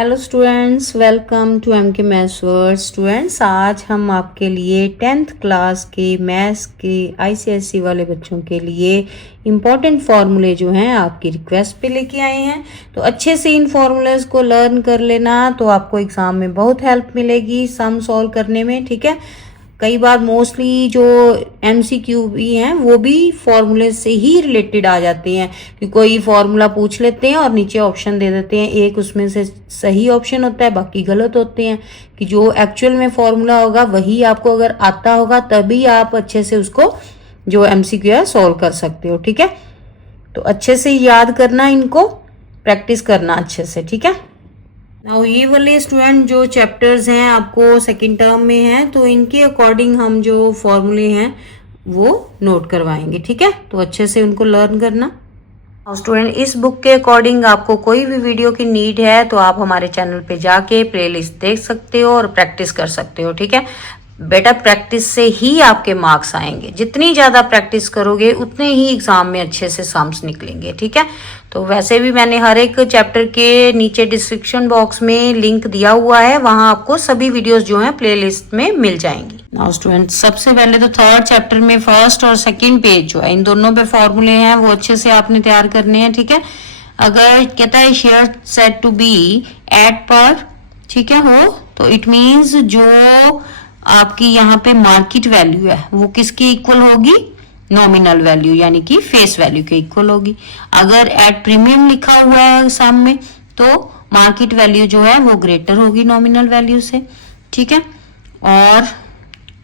Hello students, welcome to M K maths world. Students, आज हम आपके लिए 10th क्लास के मैथ्स के आईसीएसई वाले बच्चों के लिए इम्पॉर्टेंट फार्मूले जो हैं आपकी रिक्वेस्ट पे लेके आए हैं। तो अच्छे से इन फार्मूलेज को लर्न कर लेना, तो आपको एग्जाम में बहुत हेल्प मिलेगी सम सॉल्व करने में। ठीक है, कई बार मोस्टली जो एमसीक्यू भी हैं वो भी फॉर्मूले से ही रिलेटेड आ जाते हैं कि कोई फॉर्मूला पूछ लेते हैं और नीचे ऑप्शन दे देते हैं, एक उसमें से सही ऑप्शन होता है, बाकी गलत होते हैं। कि जो एक्चुअल में फॉर्मूला होगा वही आपको अगर आता होगा तभी आप अच्छे से उसको जो एमसीक्यू है सॉल्व कर सकते हो। ठीक है, तो अच्छे से याद करना, इनको प्रैक्टिस करना अच्छे से। ठीक है, नाउ ये वाले स्टूडेंट जो चैप्टर्स हैं आपको सेकंड टर्म में हैं, तो इनके अकॉर्डिंग हम जो फॉर्मूले हैं वो नोट करवाएंगे। ठीक है, तो अच्छे से उनको लर्न करना। और स्टूडेंट, इस बुक के अकॉर्डिंग आपको कोई भी वीडियो की नीड है तो आप हमारे चैनल पे जाके प्लेलिस्ट देख सकते हो और प्रैक्टिस कर सकते हो। ठीक है बेटा, प्रैक्टिस से ही आपके मार्क्स आएंगे। जितनी ज़्यादा प्रैक्टिस करोगे उतने ही एग्जाम में अच्छे से सम्स निकलेंगे। ठीक है, तो वैसे भी मैंने हर एक चैप्टर के नीचे डिस्क्रिप्शन बॉक्स में लिंक दिया हुआ है, वहां आपको सभी वीडियोस जो हैं प्लेलिस्ट में मिल जाएंगी। नाउ स्टूडेंट, सबसे पहले तो थर्ड चैप्टर में फर्स्ट और सेकंड पेज जो है इन दोनों पे फॉर्मूले हैं वो अच्छे से आपने तैयार करने हैं। ठीक है, अगर कहता है share set to be at पर, ठीक है, हो तो इट मीन्स जो आपकी यहाँ पे मार्केट वैल्यू है वो किसकी इक्वल होगी? नॉमिनल वैल्यू, यानी कि फेस वैल्यू के इक्वल होगी। अगर एट प्रीमियम लिखा हुआ है सम में तो मार्केट वैल्यू जो है वो ग्रेटर होगी नॉमिनल वैल्यू से। ठीक है, और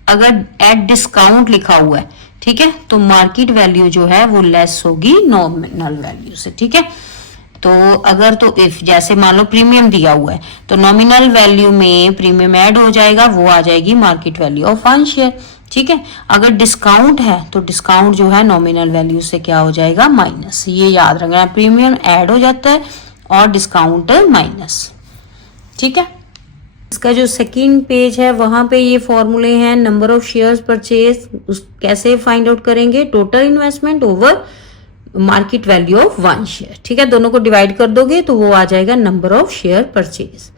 अगर एट डिस्काउंट लिखा हुआ है, ठीक है, तो मार्केट वैल्यू जो है वो लेस होगी नॉमिनल वैल्यू से। ठीक है, तो अगर तो इफ जैसे मान लो प्रीमियम दिया हुआ है तो नॉमिनल वैल्यू में प्रीमियम ऐड हो जाएगा, वो आ जाएगी market value of one share. ठीक है, अगर डिस्काउंट है तो डिस्काउंट जो है नॉमिनल वैल्यू से क्या हो जाएगा? माइनस। ये याद रखना है, प्रीमियम ऐड हो जाता है और डिस्काउंट माइनस। ठीक है, इसका जो सेकंड पेज है वहां पे ये फॉर्मूले हैं। नंबर ऑफ शेयर्स परचेज कैसे फाइंड आउट करेंगे? Total investment over market value of one share. ठीक है, दोनों को डिवाइड कर दोगे तो वो आ जाएगा नंबर ऑफ शेयर परचेज।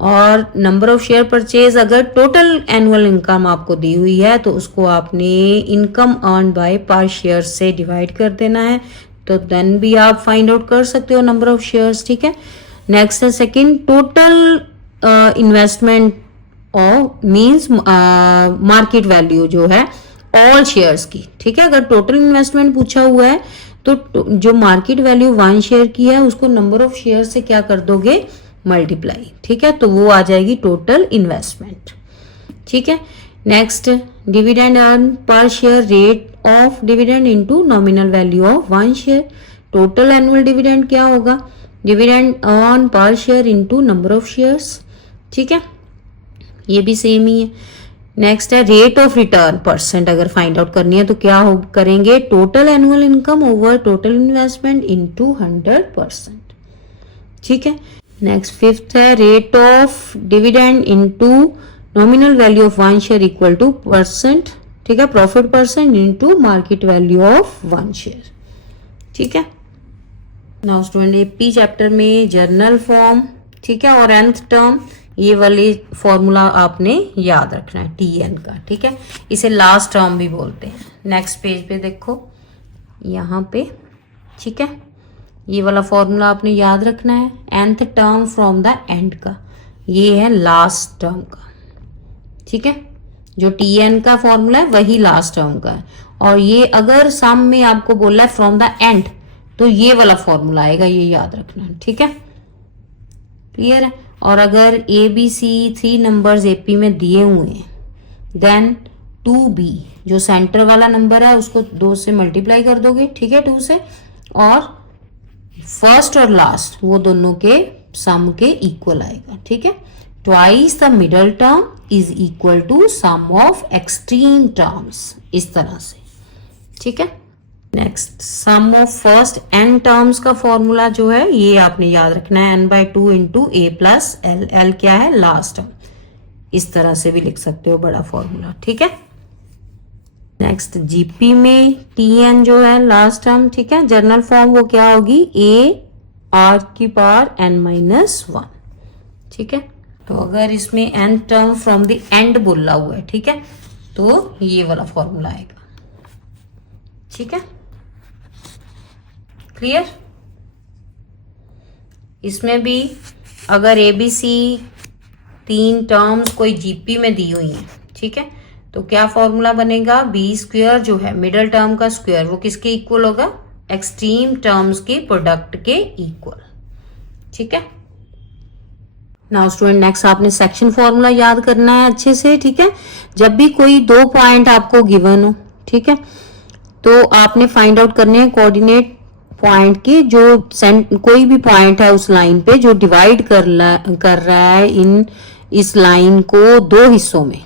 और नंबर ऑफ शेयर परचेज अगर टोटल एनुअल इनकम आपको दी हुई है तो उसको आपने इनकम अर्न बाय पर शेयर से डिवाइड कर देना है, तो देन भी आप फाइंड आउट कर सकते हो नंबर ऑफ शेयर्स। ठीक है, नेक्स्ट है second, total investment of means market value जो है ऑल शेयर्स की। ठीक है, अगर टोटल इन्वेस्टमेंट पूछा हुआ है तो जो मार्केट वैल्यू वन शेयर की है उसको नंबर ऑफ शेयर से क्या कर दोगे? मल्टीप्लाई। ठीक है, तो वो आ जाएगी टोटल इन्वेस्टमेंट। ठीक है, नेक्स्ट, डिविडेंड अर्न पर share rate of dividend into nominal value of one share. Total annual dividend क्या होगा? डिविडेंड अर्न पर share into number of shares. ठीक है, ये भी सेम ही है। नेक्स्ट है रेट ऑफ रिटर्न परसेंट, अगर फाइंड आउट करनी है तो क्या करेंगे? Total annual income over total investment into 100%। ठीक है, नेक्स्ट फिफ्थ है rate of dividend into nominal value of one share equal two percent. ठीक है, profit percent into market value of one share. ठीक है, नाउ स्टूडेंट, एपी चैप्टर में journal form, ठीक है, और nth टर्म, ये वाली फॉर्मूला आपने याद रखना है टीएन का। ठीक है, इसे लास्ट टर्म भी बोलते हैं। नेक्स्ट पेज पे देखो यहाँ पे, ठीक है, ये वाला फॉर्मूला आपने याद रखना है। nth term from the end का, ये है लास्ट टर्म का। ठीक है, जो टीएन का फॉर्मूला है वही लास्ट टर्म का है। और ये अगर सम में आपको बोला है फ्रॉम द एंड तो ये वाला फॉर्मूला आएगा, ये याद रखना है। ठीक है, क्लियर है। और अगर A B C 3 numbers AP में दिए हुए हैं देन 2b जो सेंटर वाला नंबर है उसको 2 से मल्टीप्लाई कर दोगे। ठीक है, 2 से, और फर्स्ट और लास्ट वो दोनों के सम के इक्वल आएगा। ठीक है, twice the middle term is equal to sum of extreme terms, इस तरह से। ठीक है, next, sum of first n terms का फॉर्मूला जो है ये आपने याद रखना है, n/2 into A plus L. L क्या है? Last term. इस तरह से भी लिख सकते हो बड़ा फॉर्मूला। ठीक है, नेक्स्ट जीपी में टीएन जो है लास्ट टर्म। ठीक है, जर्नल फॉर्म वो क्या होगी? a r की पावर n-1। ठीक है। तो अगर इसमें n term from the end बोला हुआ है, ठीक है, तो ये वाला फॉर्मूला आएगा, ठीक है, क्लियर। इसमें भी अगर ABC 3 टर्म्स कोई जीपी में दी हुई हैं, ठीक है, तो क्या फॉर्मूला बनेगा, बी स्क्वायर जो है मिडल टर्म का स्क्वायर, वो किसके इक्वल होगा, एक्सट्रीम टर्म्स के प्रोडक्ट के इक्वल, ठीक है। नाउ स्टूडेंट नेक्स्ट आपने सेक्शन फॉर्मूला याद करना है अच्छे से, ठीक है। जब भी कोई 2 पॉइंट आपको गिवन हो, ठीक है, तो आपने फाइंड आउट करने हैं कोऑर्डिनेट पॉइंट की, जो कोई भी पॉइंट है उस लाइन पे जो डिवाइड कर रहा है इस लाइन को 2 हिस्सों में,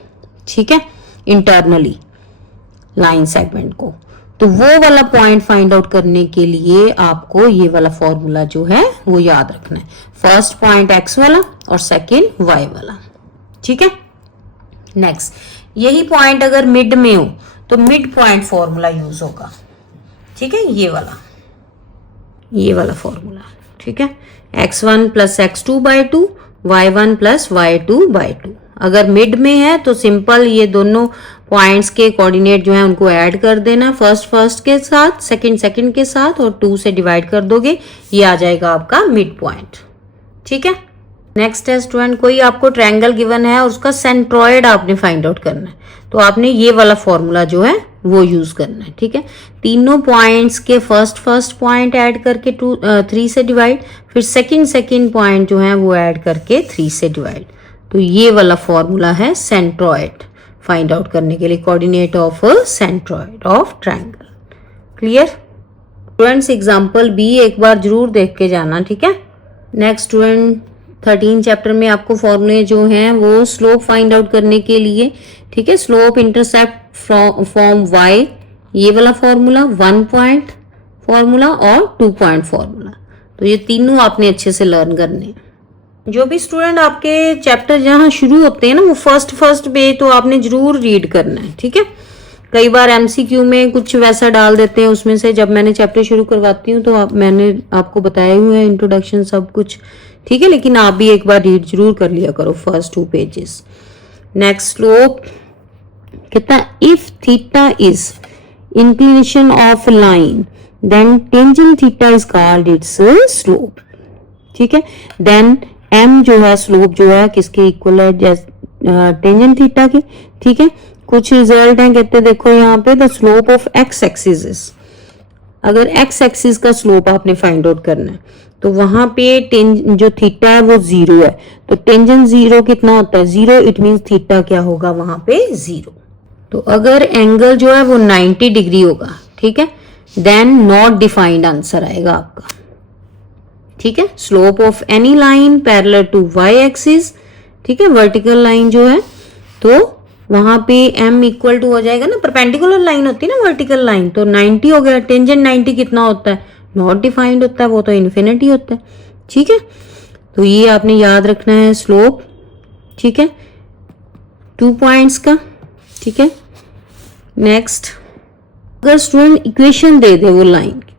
ठीक है, इंटरनली लाइन सेगमेंट को। तो वो वाला पॉइंट फाइंड आउट करने के लिए आपको ये वाला फॉर्मूला जो है वो याद रखना है, फर्स्ट पॉइंट एक्स वाला और सेकेंड वाई वाला, ठीक है। नेक्स्ट यही पॉइंट अगर मिड में हो तो मिड पॉइंट फॉर्मूला यूज होगा, ठीक है, ये वाला फॉर्मूला, ठीक है, x1 plus x2/2 y1 plus y2/2। अगर मिड में है तो सिंपल ये दोनों पॉइंट्स के कोऑर्डिनेट जो है उनको ऐड कर देना, फर्स्ट के साथ, सेकंड के साथ, और 2 से डिवाइड कर दोगे, ये आ जाएगा आपका मिड पॉइंट, ठीक है। नेक्स्ट है स्टूडेंट, कोई आपको ट्रायंगल गिवन है और उसका सेंट्रॉइड आपने फाइंड आउट करना है, तो आपने ये वाला फॉर्मूला जो है वो यूज करना है, ठीक है। तीनों पॉइंट्स के फर्स्ट पॉइंट ऐड करके 3 से डिवाइड, फिर सेकंड पॉइंट जो है वो ऐड करके 3 से डिवाइड, तो ये वाला फॉर्मूला है सेंट्रॉइड फाइंड आउट करने के लिए, coordinate of centroid of triangle, clear. Students example B एक बार जरूर देख के जाना, ठीक है। नेक्स्ट स्टूडेंट 13 चैप्टर में आपको फॉर्मूले जो हैं वो स्लोप फाइंड आउट करने के लिए, ठीक है, स्लोप इंटरसेप्ट फ्रॉम y, ये वाला फॉर्मूला, 1 पॉइंट फॉर्मूला और 2 पॉइंट फॉर्मूला, तो ये तीनों आपने अच्छे से लर्न करने हैं। जो भी स्टूडेंट आपके चैप्टर जहाँ शुरू होते हैं ना वो फर्स्ट पे तो आपने जरूर रीड करना है, ठीक है। कई बार MCQ में कुछ वैसा डाल देते हैं उसमें से, जब मैंने चैप्टर शुरू करवाती हूँ तो मैंने आपको बताया हुआ है इंट्रोडक्शन सब कुछ, ठीक है, लेकिन आप भी एक बार रीड जरूर कर लिया करो फर्स्ट 2 पेजेस। नेक्स्ट स्लोप कितना, if theta is inclination of line then tangent theta is called its slope, ठीक है। देन m जो है स्लोप जो है किसके इक्वल है, टेंजेंट थीटा की, ठीक है। कुछ रिजल्ट है कहते हैं, देखो यहाँ पे the slope of x axis is, अगर x एक्सिस का स्लोप आपने फाइंड आउट करना है तो वहां पे जो थीटा है वो 0 है, तो टेंजेंट 0 कितना होता है, 0, इट मींस थीटा क्या होगा वहां पे 0। तो अगर एंगल जो है वो 90 डिग्री होगा, ठीक है, देन नॉट डिफाइंड आंसर आएगा आपका, ठीक है। Slope of any line parallel to y axis, ठीक है, वर्टिकल लाइन जो है, तो वहां पे m इक्वल टू हो जाएगा ना, परपेंडिकुलर लाइन होती है ना वर्टिकल लाइन, तो 90 हो गया, टेंजेंट 90 कितना होता है, नॉट डिफाइंड होता है, वो तो इन्फिनिटी होता है, ठीक है। तो ये आपने याद रखना है स्लोप, ठीक है, 2 पॉइंट्स का, ठीक है। नेक्स्ट अगर स्टूडेंट इक्वेशन दे दे वो लाइन की,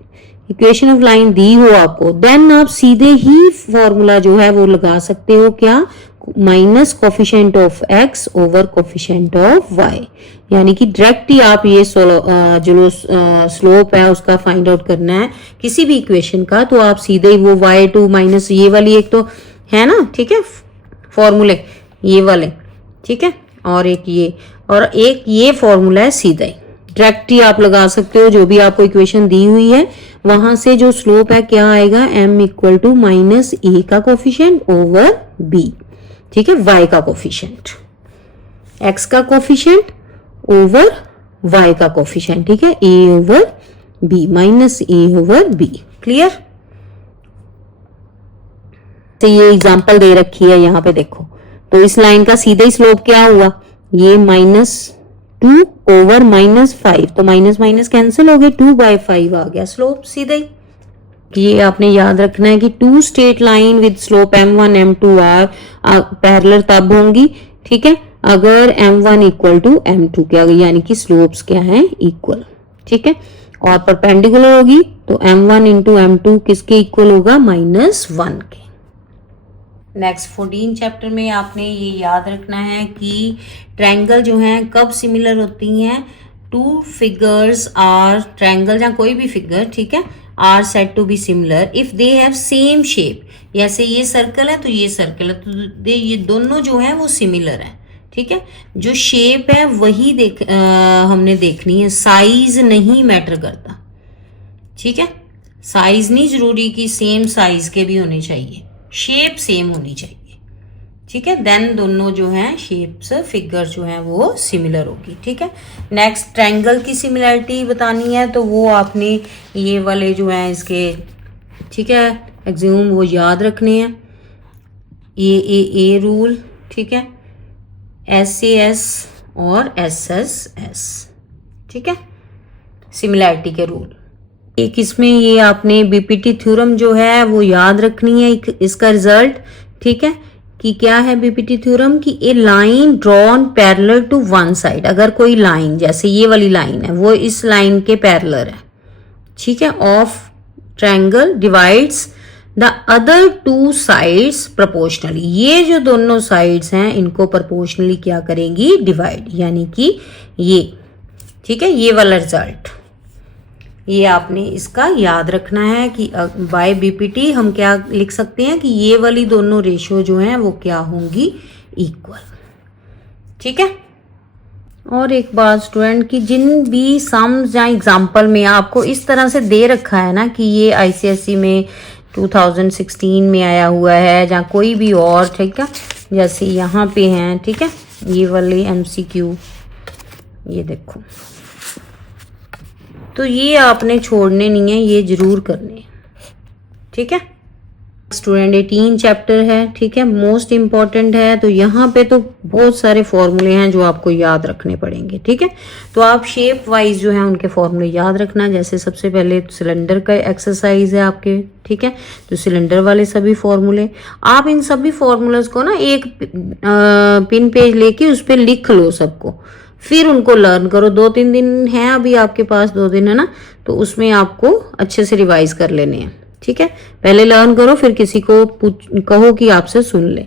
इक्वेशन ऑफ लाइन दी हो आपको, देन आप सीधे ही फॉर्मूला जो है वो लगा सकते हो, क्या, minus coefficient of x over coefficient of y, यानी कि डायरेक्ट ही आप ये जो स्लोप है उसका फाइंड आउट करना है किसी भी इक्वेशन का, तो आप सीधे ही वो y2 माइनस ये वाली एक तो है ना, ठीक है, फॉर्मूले ये वाले, ठीक है, और एक ये फॉर्मूला है, सीधा ही डायरेक्ट ही आप लगा सकते हो, जो भी आपको इक्वेशन दी हुई है वहां से जो स्लोप है क्या आएगा, m equal to minus a का कोफिशिएंट ओवर b, ठीक है, y का कोफिशिएंट, x का कोफिशिएंट ओवर y का कोफिशिएंट, ठीक है, a over b minus a over b, clear. तो ये एग्जांपल दे रखी है यहाँ पे देखो, तो इस लाइन का सीधे ही स्लोप क्या हुआ, ये -2 ओवर -5, तो माइनस कैंसिल हो गए, 2/5 आ गया स्लोप सीधे ही। ये आपने याद रखना है कि 2 straight line with slope m1 m2 are parallel तब होंगी, ठीक है, अगर m1 इक्वल टू m2 क्या, यानी कि स्लोप्स क्या है, इक्वल, ठीक है, और परपेंडिकुलर होगी तो m1 इंटू m2 किसके इक्वल होगा, -1 के, नेक्स्ट 14 चैप्टर में आपने ये याद रखना है कि ट्रायंगल जो हैं कब सिमिलर होती हैं, टू फिगर्स आर, ट्रायंगल या कोई भी फिगर, ठीक है, are said to be similar if they have same shape. जैसे ये सर्कल है तो ये सर्कल है, तो ये दोनों जो है वो सिमिलर है, ठीक है। जो शेप है वही हमने देखनी है, साइज नहीं मैटर करता, ठीक है। साइज नहीं जरूरी कि सेम साइज के भी होने चाहिए, शेप सेम होनी चाहिए, ठीक है। देन दोनों जो हैं शेप्स, फिगर जो हैं वो सिमिलर होगी, ठीक है। नेक्स्ट ट्रायंगल की सिमिलरिटी बतानी है तो वो आपने ये वाले जो हैं इसके, ठीक है, एक्सियोम वो याद रखने हैं। ए रूल, ठीक है, SAS और SSS, ठीक है, सिमिलैरिटी के रूल। एक इसमें ये आपने BPT थ्योरम जो है वो याद रखनी है, इसका रिजल्ट, ठीक है, कि क्या है BPT थ्योरम कि a line drawn parallel to one side, अगर कोई लाइन जैसे ये वाली लाइन है वो इस लाइन के पैरेलल है, ठीक है, of triangle divides the other two sides proportionally, ये जो दोनों साइड्स हैं इनको प्रोपोर्शनली क्या करेंगी, डिवाइड, यानी कि ये, ठीक है, ये वाला रिजल्ट ये आपने इसका याद रखना है कि बाय BPT हम क्या लिख सकते हैं कि ये वाली दोनों रेशियो जो हैं वो क्या होंगी, इक्वल, ठीक है। और एक बात स्टूडेंट की जिन भी सम्स या एग्जाम्पल में आपको इस तरह से दे रखा है ना कि ये ICSE में 2016 में आया हुआ है या कोई भी और, ठीक है, जैसे यहाँ पे हैं, ठीक है, ये वाले MCQ, ये देखो, तो ये आपने छोड़ने नहीं है, ये जरूर करने हैं, ठीक है। स्टूडेंट 18 चैप्टर है, ठीक है, मोस्ट इम्पॉर्टेंट है, तो यहाँ पे तो बहुत सारे फॉर्मूले हैं जो आपको याद रखने पड़ेंगे, ठीक है। तो आप शेप वाइज जो है उनके फॉर्मूले याद रखना। जैसे सबसे पहले सिलेंडर का एक्सरसाइज है आपके, ठीक है, तो सिलेंडर वाले सभी फॉर्मूले, आप इन सभी फॉर्मूलेस को ना एक पिन पेज लेके उस पर लिख लो सबको, फिर उनको लर्न करो। 2-3 दिन हैं अभी आपके पास, 2 दिन है ना, तो उसमें आपको अच्छे से रिवाइज कर लेने हैं, ठीक है। पहले लर्न करो फिर किसी को कहो कि आपसे सुन ले,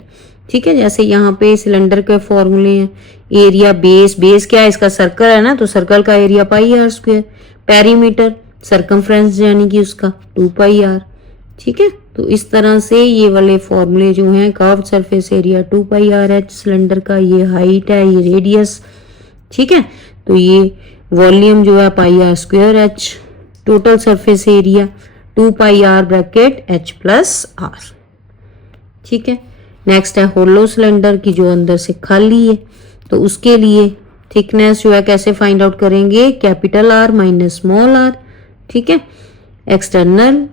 ठीक है। जैसे यहाँ पे सिलेंडर के फॉर्मूले हैं, एरिया बेस क्या है, इसका सर्कल है ना, तो सर्कल का एरिया πr², पेरीमीटर सरकमफ्रेंस यानी कि उसका 2πr, ठीक है। तो इस तरह से ये वाले फॉर्मूले जो हैं, curved surface area 2πrh cylinder का, ये हाइट है, ये रेडियस, ठीक है, तो ये वॉल्यूम जो है πr²h, total surface area 2πr bracket h+r, ठीक है। नेक्स्ट है होलो सिलेंडर की जो अंदर से खाली है, तो उसके लिए थिकनेस जो है कैसे फाइंड आउट करेंगे, capital R minus small r, ठीक है। एक्सटर्नल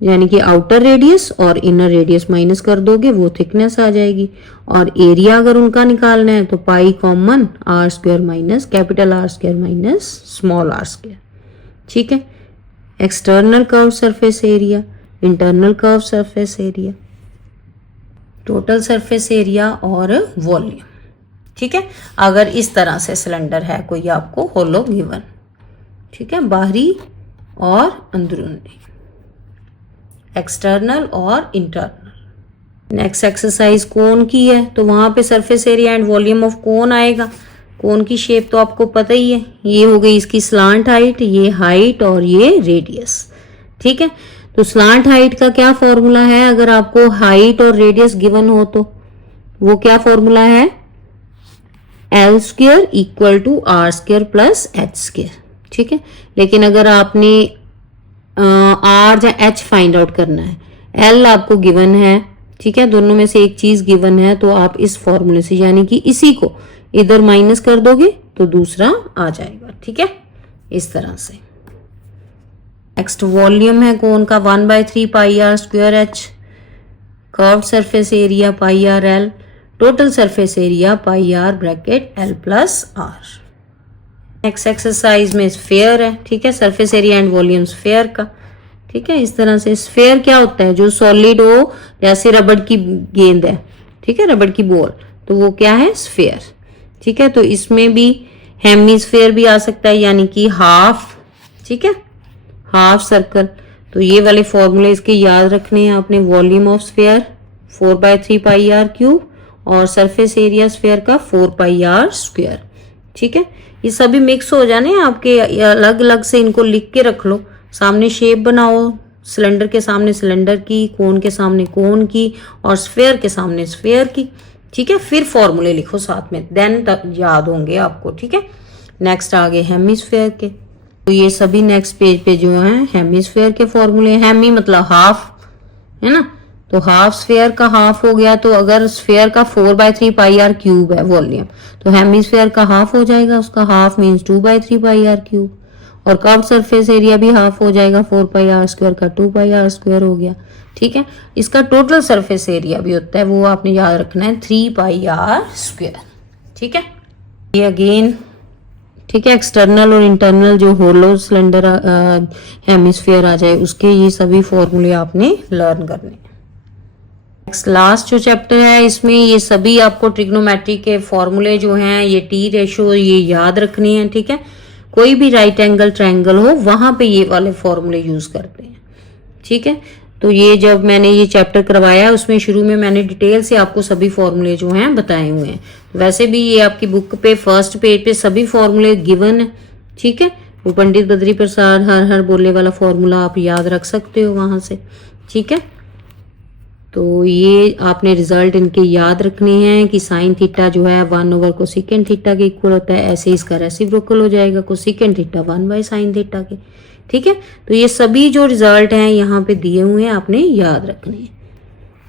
यानी कि आउटर रेडियस और इनर रेडियस माइनस कर दोगे, वो थिकनेस आ जाएगी। और एरिया अगर उनका निकालना है तो pi common r² minus capital R² minus small r², ठीक है। External curve surface area, internal curve surface area, total surface area और वॉल्यूम, ठीक है। अगर इस तरह से सिलेंडर है कोई आपको होलो गिवन, ठीक है, बाहरी और अंदरूनी, एक्सटर्नल और इंटरनल। नेक्स्ट एक्सरसाइज कोन की है, तो वहां पे surface area and volume of cone आएगा। कोन की शेप तो आपको पता ही है, ये हो गई इसकी स्लांट हाइट, ये हाइट और ये रेडियस, ठीक है। तो स्लांट हाइट का क्या फॉर्मूला है, अगर आपको हाइट और रेडियस गिवन हो तो वो क्या फॉर्मूला है, L² equal to R² plus H², ठीक है। लेकिन अगर आपने R या H फाइंड आउट करना है, L आपको गिवन है, ठीक है, दोनों में से एक चीज गिवन है, तो आप इस फॉर्मूले से यानी कि इसी को इधर माइनस कर दोगे तो दूसरा आ जाएगा, ठीक है, इस तरह से। नेक्स्ट वॉल्यूम है कोन का 1/3 πr²h, curved surface area πrl, total surface area πr bracket l+r। Next exercise में स्फेयर है, ठीक है, surface area and volume sphere का, ठीक है। इस तरह से स्फेयर क्या होता है, जो सॉलिड हो, जैसे रबड़ की गेंद है, ठीक है, रबड़ की बॉल, तो वो क्या है, स्फेयर, ठीक है। तो इसमें भी हेमिस्फेयर भी आ सकता है, यानी कि हाफ, ठीक है, हाफ सर्कल। तो ये वाले फॉर्मूले इसके याद रखने हैं आपने, volume of sphere 4/3 pi R cube और सरफेस एरिया स्फीयर का 4 पाई आर स्क्वायर। ठीक है, ये सभी मिक्स हो जाने आपके, अलग अलग से इनको लिख के रख लो। सामने शेप बनाओ, सिलेंडर के सामने सिलेंडर की, कोन के सामने कोन की और स्फीयर के सामने स्फीयर की। ठीक है, फिर फॉर्मूले लिखो साथ में, देन याद होंगे आपको। ठीक है, नेक्स्ट आगे हेमिस्फीयर के। तो ये सभी नेक्स्ट पेज पे जो है हेमिस्फीयर के फॉर्मूले। हेमी मतलब हाफ, है ना, तो हाफ स्फीयर का हाफ हो गया। तो अगर स्फीयर का 4/3 पाई आर क्यूब है वॉल्यूम, तो हेमिस्फीयर का हाफ हो जाएगा, उसका half means 2/3 pi R cube. और कर्व सरफेस एरिया भी हाफ हो जाएगा, 4 पाई आर स्क्वायर का 2 पाई आर स्क्वायर हो गया। ठीक है, इसका टोटल सरफेस एरिया भी होता है, वो आपने याद रखना है, 3 पाई आर स्क्वायर। ठीक है, ये अगेन, ठीक है, एक्सटर्नल और इंटरनल जो होलो सिलेंडर हेमिस्फीयर आ जाए उसके ये सभी फॉर्मूले आपने लर्न करने। नेक्स्ट लास्ट जो चैप्टर है इसमें ये सभी आपको ट्रिग्नोमेट्री के फॉर्मूले जो हैं, ये टी रेशो ये याद रखने हैं। ठीक है, कोई भी राइट एंगल ट्रायंगल हो वहां पे ये वाले फॉर्मूले यूज करते हैं। ठीक है, तो ये जब मैंने ये चैप्टर करवाया उसमें शुरू में मैंने डिटेल से आपको सभी फॉर्मूले जो हैं बताए हुए हैं। वैसे भी ये आपकी बुक पे फर्स्ट पेज पे सभी फॉर्मूले गिवन है। ठीक है, वो पंडित बद्री प्रसाद हर हर बोले वाला फॉर्मूला आप याद रख सकते हो वहां से। ठीक है, तो ये आपने रिजल्ट इनके याद रखने हैं कि साइन थीटा जो है 1 कोसेकेंट थीटा के इक्वल होता है, ऐसे इसका रेसिप्रोकल हो जाएगा कोसेकेंट थीटा 1/sin थीटा के। ठीक है, तो ये सभी जो रिजल्ट हैं यहाँ पे दिए हुए हैं आपने याद रखने हैं।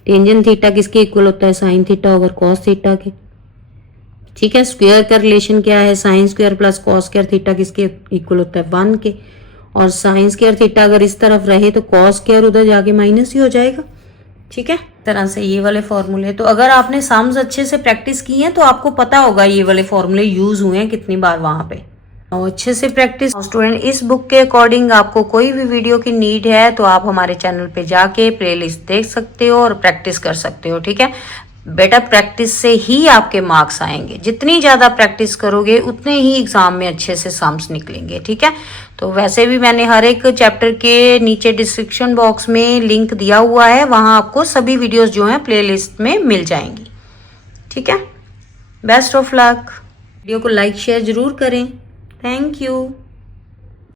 टेंजेंट थीटा किसके इक्वल होता है, sine theta over cos theta के। ठीक है, स्क्वायर का रिलेशन क्या है, sine square plus cos square theta किसके इक्वल होता है, 1 के। और साइन स्क्वायर थीटा अगर इस तरफ रहे तो कॉस स्क्वायर उधर जाके माइनस ही हो जाएगा। ठीक है, तरह से ये वाले फॉर्मूले, तो अगर आपने सम्स अच्छे से प्रैक्टिस की है तो आपको पता होगा ये वाले फॉर्मूले यूज हुए हैं कितनी बार वहां पे। और अच्छे से प्रैक्टिस स्टूडेंट, इस बुक के अकॉर्डिंग आपको कोई भी वीडियो की नीड है तो आप हमारे चैनल पे जाके प्लेलिस्ट देख सकते हो और प्रैक्टिस कर सकते हो। ठीक है, बेटा प्रैक्टिस से ही आपके मार्क्स आएंगे, जितनी ज्यादा प्रैक्टिस करोगे उतने ही एग्जाम में अच्छे से सम्स निकलेंगे। ठीक है, तो वैसे भी मैंने हर एक चैप्टर के नीचे डिस्क्रिप्शन बॉक्स में लिंक दिया हुआ है, वहां आपको सभी वीडियोस जो हैं प्लेलिस्ट में मिल जाएंगी। ठीक है, बेस्ट ऑफ लक। वीडियो को लाइक शेयर जरूर करें। Thank you.